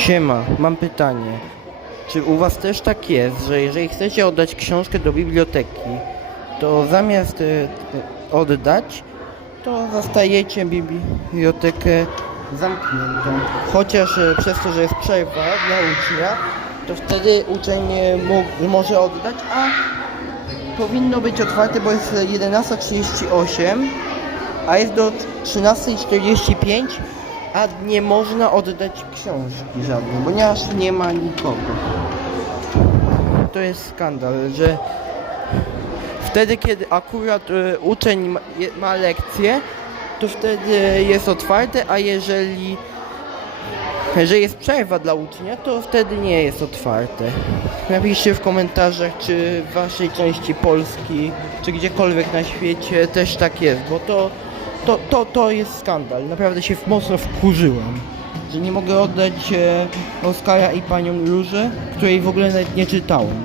Siema, mam pytanie. Czy u was też tak jest, że jeżeli chcecie oddać książkę do biblioteki, to zamiast e, e, oddać, to zastajecie bibliotekę zamkniętą. Chociaż e, przez to, że jest przerwa dla ucznia, to wtedy uczeń mógł, może oddać, a powinno być otwarte, bo jest 11.38, a jest do 13.45, a nie można oddać książki żadnej, ponieważ nie ma nikogo. To jest skandal, że wtedy, kiedy akurat e, uczeń ma, ma lekcję, to wtedy jest otwarte, a jeżeli jeżeli jest przerwa dla ucznia, to wtedy nie jest otwarte. Napiszcie w komentarzach, czy w waszej części Polski, czy gdziekolwiek na świecie też tak jest, bo to, to, to, to jest skandal. Naprawdę się mocno wkurzyłem, że nie mogę oddać e, i panią Różę, której w ogóle nawet nie czytałem.